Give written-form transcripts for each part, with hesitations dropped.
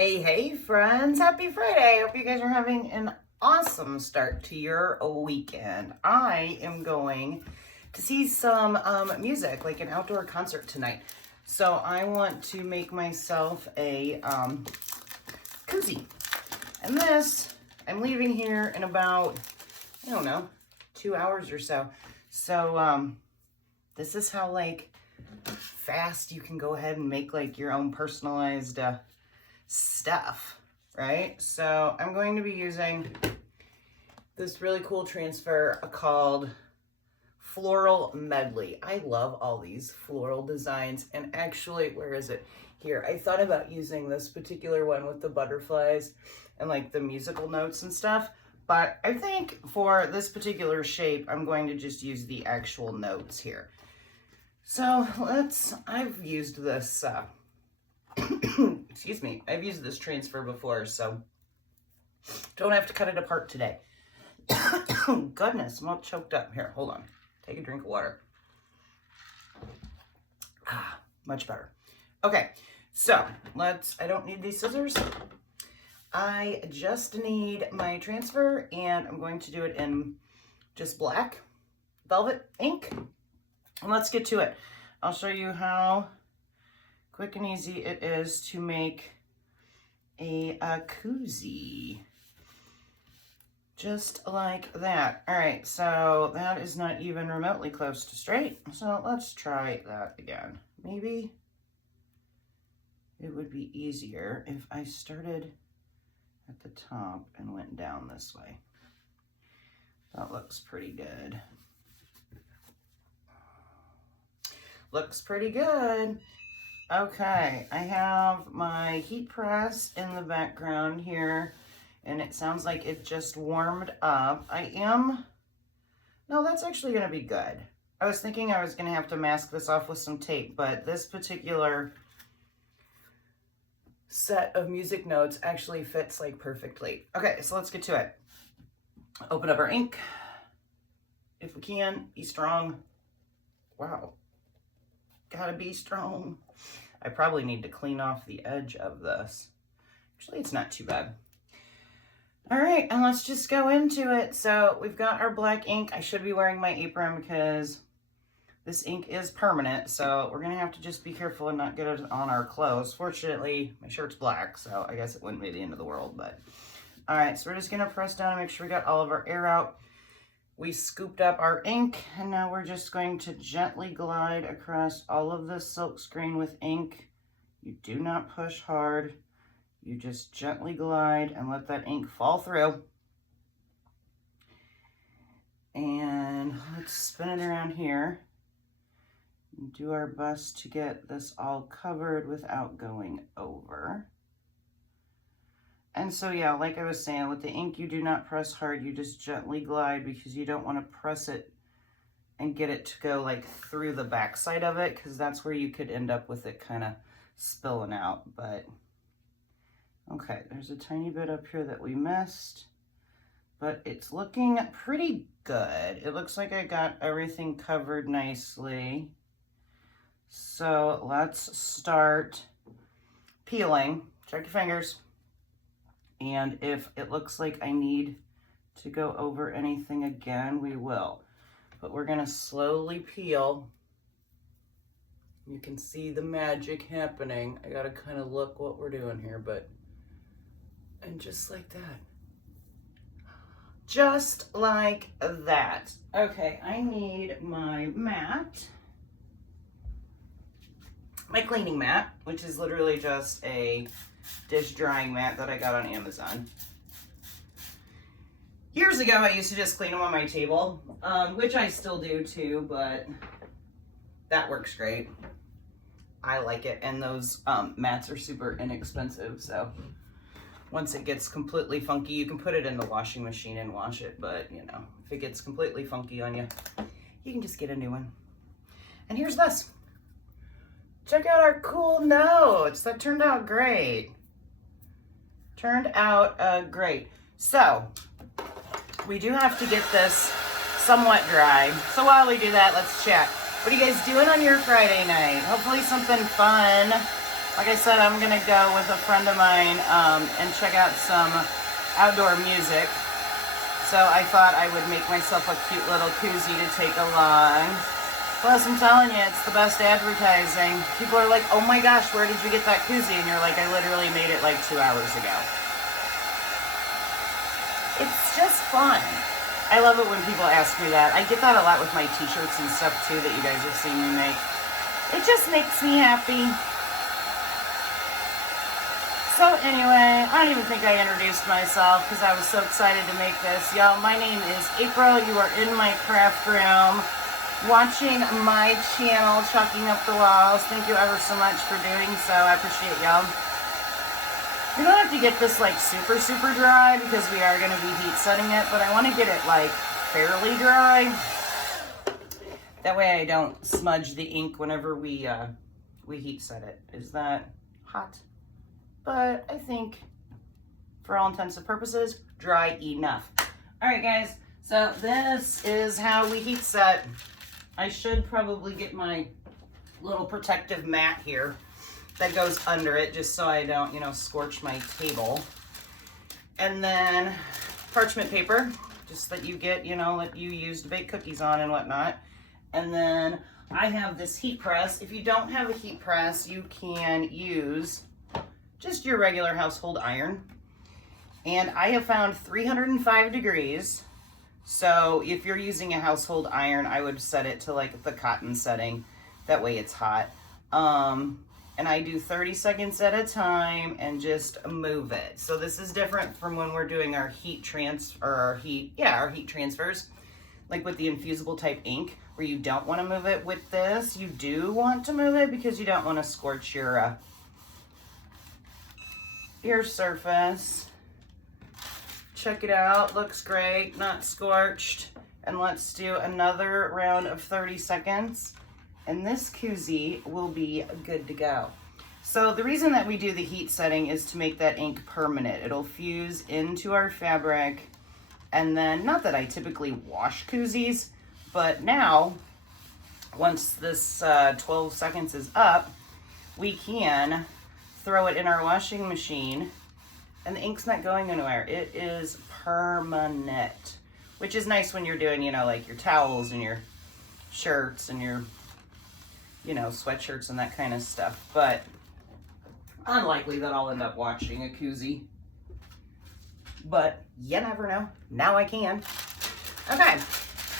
Hey friends, happy Friday. Hope you guys are having an awesome start to your weekend. I am going to see some music, like an outdoor concert tonight. So I want to make myself a koozie. And this, I'm leaving here in about, I don't know, 2 hours or so. So this is how like fast you can go ahead and make like your own personalized stuff, right? So I'm going to be using this really cool transfer called Floral Melody. I love all these floral designs, and actually, where is it? Here, I thought about using this particular one with the butterflies and like the musical notes and stuff, but I think for this particular shape, I'm going to just use the actual notes here. So I've used this, excuse me, I've used this transfer before, so don't have to cut it apart today. Goodness, I'm all choked up. Here, hold on. Take a drink of water. Much better. Okay, so I don't need these scissors. I just need my transfer, and I'm going to do it in just black velvet ink. And let's get to it. I'll show you how quick and easy it is to make a koozie. Just like that. All right, so that is not even remotely close to straight. So let's try that again. Maybe it would be easier if I started at the top and went down this way. That looks pretty good. Looks pretty good. Okay, I have my heat press in the background here, and it sounds like it just warmed up. No, that's actually gonna be good. I was thinking I was gonna have to mask this off with some tape, but this particular set of music notes actually fits like perfectly. Okay, so let's get to it. Open up our ink. If we can, be strong. Wow. Gotta be strong. I probably need to clean off the edge of this. Actually, it's not too bad. All right, and let's just go into it. So we've got our black ink. I should be wearing my apron because this ink is permanent. So we're gonna have to just be careful and not get it on our clothes. Fortunately, my shirt's black, so I guess it wouldn't be the end of the world, but. All right, so we're just gonna press down and make sure we got all of our air out. We scooped up our ink, and now we're just going to gently glide across all of the silk screen with ink. You do not push hard. You just gently glide and let that ink fall through. And let's spin it around here and do our best to get this all covered without going over. And so, yeah, like I was saying, with the ink, you do not press hard. You just gently glide because you don't want to press it and get it to go like through the back side of it, because that's where you could end up with it kind of spilling out. But, okay, there's a tiny bit up here that we missed, but it's looking pretty good. It looks like I got everything covered nicely. So let's start peeling. Check your fingers. And if it looks like I need to go over anything again, we will. But we're gonna slowly peel. You can see the magic happening. I gotta kind of look what we're doing here, and just like that. Just like that. Okay, I need my mat. My cleaning mat, which is literally just a dish drying mat that I got on Amazon. Years ago, I used to just clean them on my table, which I still do too, but that works great. I like it, and those mats are super inexpensive, so once it gets completely funky, you can put it in the washing machine and wash it, but you know, if it gets completely funky on you, you can just get a new one. And here's this. Check out our cool notes. That turned out great. Turned out great. So we do have to get this somewhat dry. So while we do that, let's chat. What are you guys doing on your Friday night? Hopefully something fun. Like I said, I'm gonna go with a friend of mine and check out some outdoor music. So I thought I would make myself a cute little koozie to take along. Plus, I'm telling you, it's the best advertising. People are like, oh my gosh, where did you get that koozie? And you're like, I literally made it like 2 hours ago. It's just fun. I love it when people ask me that. I get that a lot with my t-shirts and stuff too that you guys have seen me make. It just makes me happy. So anyway, I don't even think I introduced myself because I was so excited to make this. Y'all, my name is April. You are in my craft room watching my channel, chalking up the walls. Thank you ever so much for doing so. I appreciate y'all. We don't have to get this like super, super dry because we are going to be heat setting it, but I want to get it like fairly dry. That way I don't smudge the ink whenever we heat set it. Is that hot? But I think for all intents and purposes, dry enough. All right, guys, so this is how we heat set. I should probably get my little protective mat here that goes under it just so I don't, you know, scorch my table. And then parchment paper, just that you get, you know, that you use to bake cookies on and whatnot. And then I have this heat press. If you don't have a heat press, you can use just your regular household iron. And I have found 305 degrees. So if you're using a household iron, I would set it to like the cotton setting. That way it's hot. And I do 30 seconds at a time and just move it. So this is different from when we're doing our heat transfers, like with the infusible type ink, where you don't want to move it. With this, you do want to move it because you don't want to scorch your surface. Check it out, looks great, not scorched. And let's do another round of 30 seconds. And this koozie will be good to go. So the reason that we do the heat setting is to make that ink permanent. It'll fuse into our fabric. And then, not that I typically wash koozies, but now, once this 12 seconds is up, we can throw it in our washing machine and the ink's not going anywhere. It is permanent, which is nice when you're doing, you know, like your towels and your shirts and your, you know, sweatshirts and that kind of stuff. But unlikely that I'll end up washing a koozie. But you never know. Now I can. Okay.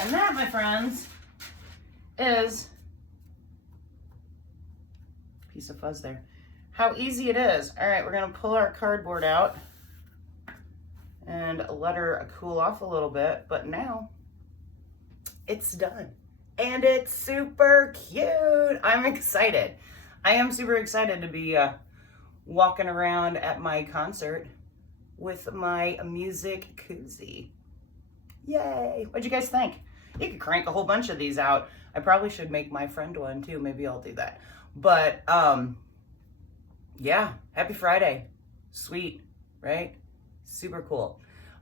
And that, my friends, is a piece of fuzz there. How easy it is. All right, we're going to pull our cardboard out and let her cool off a little bit. But now it's done. And it's super cute. I'm excited. I am super excited to be walking around at my concert with my music koozie. Yay. What'd you guys think? You could crank a whole bunch of these out. I probably should make my friend one too. Maybe I'll do that. But yeah, happy Friday. Sweet, right? Super cool.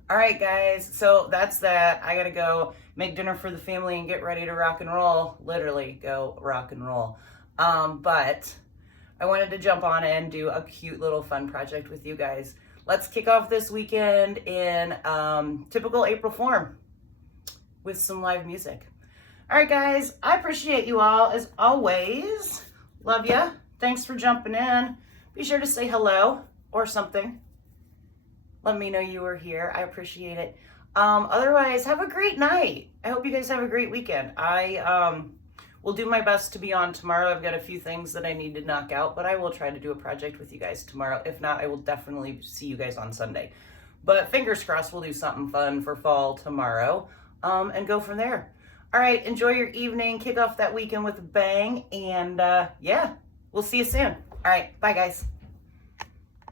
All right, guys, so that's that. I gotta go make dinner for the family and get ready to rock and roll. Literally go rock and roll. But I wanted to jump on and do a cute little fun project with you guys. Let's kick off this weekend in typical April form with some live music. All right, guys, I appreciate you all as always. Love ya. Thanks for jumping in. Be sure to say hello or something. Let me know you were here. I appreciate it. Otherwise, have a great night. I hope you guys have a great weekend. I will do my best to be on tomorrow. I've got a few things that I need to knock out, but I will try to do a project with you guys tomorrow. If not, I will definitely see you guys on Sunday. But fingers crossed, we'll do something fun for fall tomorrow and go from there. All right, enjoy your evening. Kick off that weekend with a bang. And yeah, we'll see you soon. All right, bye, guys.